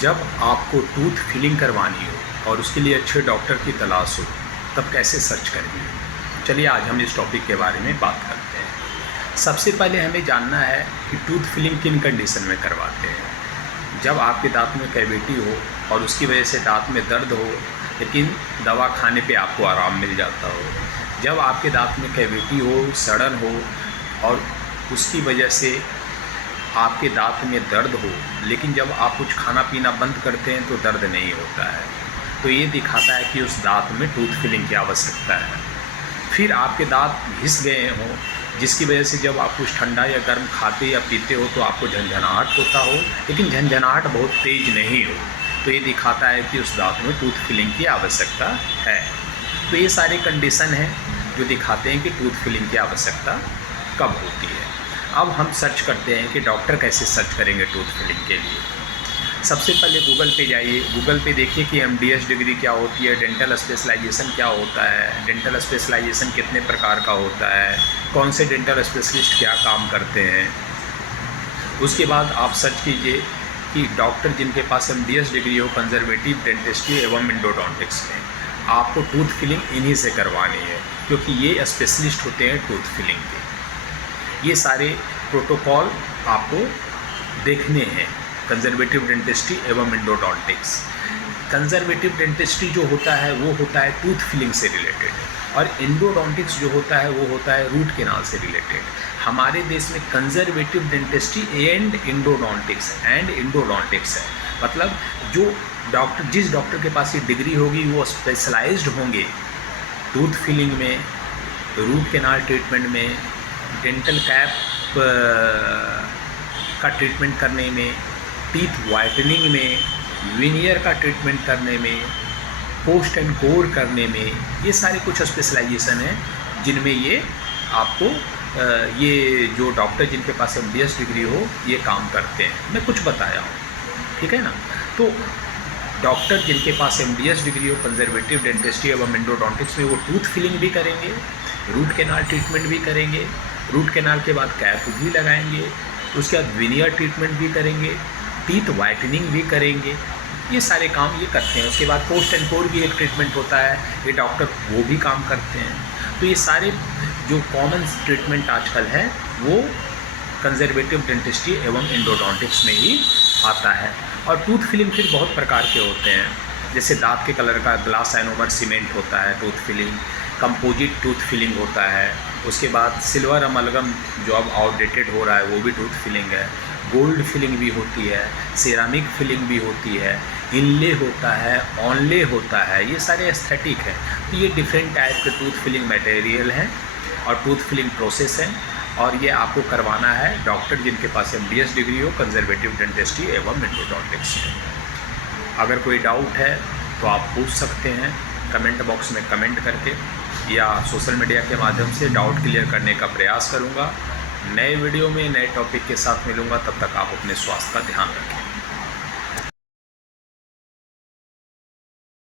जब आपको tooth filling करवानी हो और उसके लिए अच्छे डॉक्टर की तलाश हो, तब कैसे सर्च करेंगे? चलिए आज हम इस टॉपिक के बारे में बात करते हैं। सबसे पहले हमें जानना है कि टूथ फिलिंग किन कंडीशन में करवाते हैं। जब आपके दांत में कैविटी हो और उसकी वजह से दांत में दर्द हो, लेकिन दवा खाने पे आपको आराम मिल जाता हो। जब आपके दांत में कैविटी हो, सड़न हो और उसकी वजह से आपके दांत में दर्द हो, लेकिन जब आप कुछ खाना पीना बंद करते हैं तो दर्द नहीं होता है, तो ये दिखाता है कि उस दांत में टूथ फिलिंग की आवश्यकता है। फिर आपके दांत घिस गए हों, जिसकी वजह से जब आप कुछ ठंडा या गर्म खाते या पीते हो तो आपको झंझनाहट होता हो, लेकिन झंझनाहट बहुत तेज़ नहीं हो, तो ये दिखाता है कि उस दांत में टूथ फिलिंग की आवश्यकता है। तो ये सारे कंडीशन हैं जो दिखाते हैं कि टूथ फिलिंग की आवश्यकता कब होती है। अब हम सर्च करते हैं कि डॉक्टर कैसे सर्च करेंगे टूथ फिलिंग के लिए। सबसे पहले गूगल पे जाइए। गूगल पे देखिए कि MDS डिग्री क्या होती है, डेंटल स्पेशलाइजेशन क्या होता है, डेंटल स्पेशलाइजेशन कितने प्रकार का होता है, कौन से डेंटल स्पेशलिस्ट क्या काम करते हैं। उसके बाद आप सर्च कीजिए कि डॉक्टर जिनके पास MDS डिग्री हो कंजर्वेटिव डेंटिस्ट्री एवं एंडोडोंटिक्स में, आपको टूथ फिलिंग इन्हीं से करवानी है, क्योंकि ये स्पेशलिस्ट होते हैं टूथ फिलिंग के। ये सारे प्रोटोकॉल आपको देखने हैं। कंजर्वेटिव डेंटिस्ट्री एवं एंडोडोंटिक्स। कंजर्वेटिव डेंटिस्ट्री जो होता है वो होता है टूथ फिलिंग से रिलेटेड, और एंडोडोंटिक्स जो होता है वो होता है रूट कैनाल से रिलेटेड। हमारे देश में कंजर्वेटिव डेंटिस्ट्री एंड एंडोडोंटिक्स है, मतलब जो डॉक्टर जिस डॉक्टर के पास ये डिग्री होगी वो स्पेशलाइज्ड होंगे टूथ फिलिंग में, रूट कैनाल ट्रीटमेंट में, डेंटल कैप का ट्रीटमेंट करने में, टीथ वाइटनिंग में, विनियर का ट्रीटमेंट करने में, पोस्ट एंड कोर करने में। ये सारे कुछ स्पेशलाइजेशन हैं जिनमें ये आपको ये जो डॉक्टर जिनके पास MDS डिग्री हो ये काम करते हैं। मैं कुछ बताया हूँ, ठीक है ना। तो डॉक्टर जिनके पास MDS डिग्री हो कंजर्वेटिव डेंटिस्ट्री एवं एंडोडोंटिक्स में, वो टूथ फिलिंग भी करेंगे, रूट कैनाल ट्रीटमेंट भी करेंगे, रूट कैनाल के बाद कैप भी लगाएंगे, उसके बाद विनियर ट्रीटमेंट भी करेंगे, टीथ वाइटनिंग भी करेंगे। ये सारे काम ये करते हैं। उसके बाद पोस्ट एंड कोर भी एक ट्रीटमेंट होता है, ये डॉक्टर वो भी काम करते हैं। तो ये सारे जो कॉमन ट्रीटमेंट आजकल है वो कंजर्वेटिव डेंटिस्ट्री एवं एंडोडोंटिक्स में ही आता है। और टूथ फिलिंग फिर बहुत प्रकार के होते हैं, जैसे दांत के कलर का ग्लास आइनोमर सीमेंट होता है tooth filling, composite tooth filling होता है। उसके बाद सिल्वर अमलगम जो अब आउटडेटेड हो रहा है वो भी टूथ फिलिंग है। गोल्ड फिलिंग भी होती है, सेरामिक फिलिंग भी होती है, इनले होता है, ऑनले होता है। ये सारे एस्थेटिक है। तो ये डिफरेंट टाइप के टूथ फिलिंग मटेरियल हैं और टूथ फिलिंग प्रोसेस है, और ये आपको करवाना है डॉक्टर जिनके पास MDS डिग्री हो कंजर्वेटिव डेंटिस्ट्री एवं एंडोडोंटिक्स में। अगर कोई डाउट है तो आप पूछ सकते हैं कमेंट बॉक्स में कमेंट करके, या सोशल मीडिया के माध्यम से डाउट क्लियर करने का प्रयास करूंगा। नए वीडियो में नए टॉपिक के साथ मिलूंगा, तब तक आप अपने स्वास्थ्य का ध्यान रखें।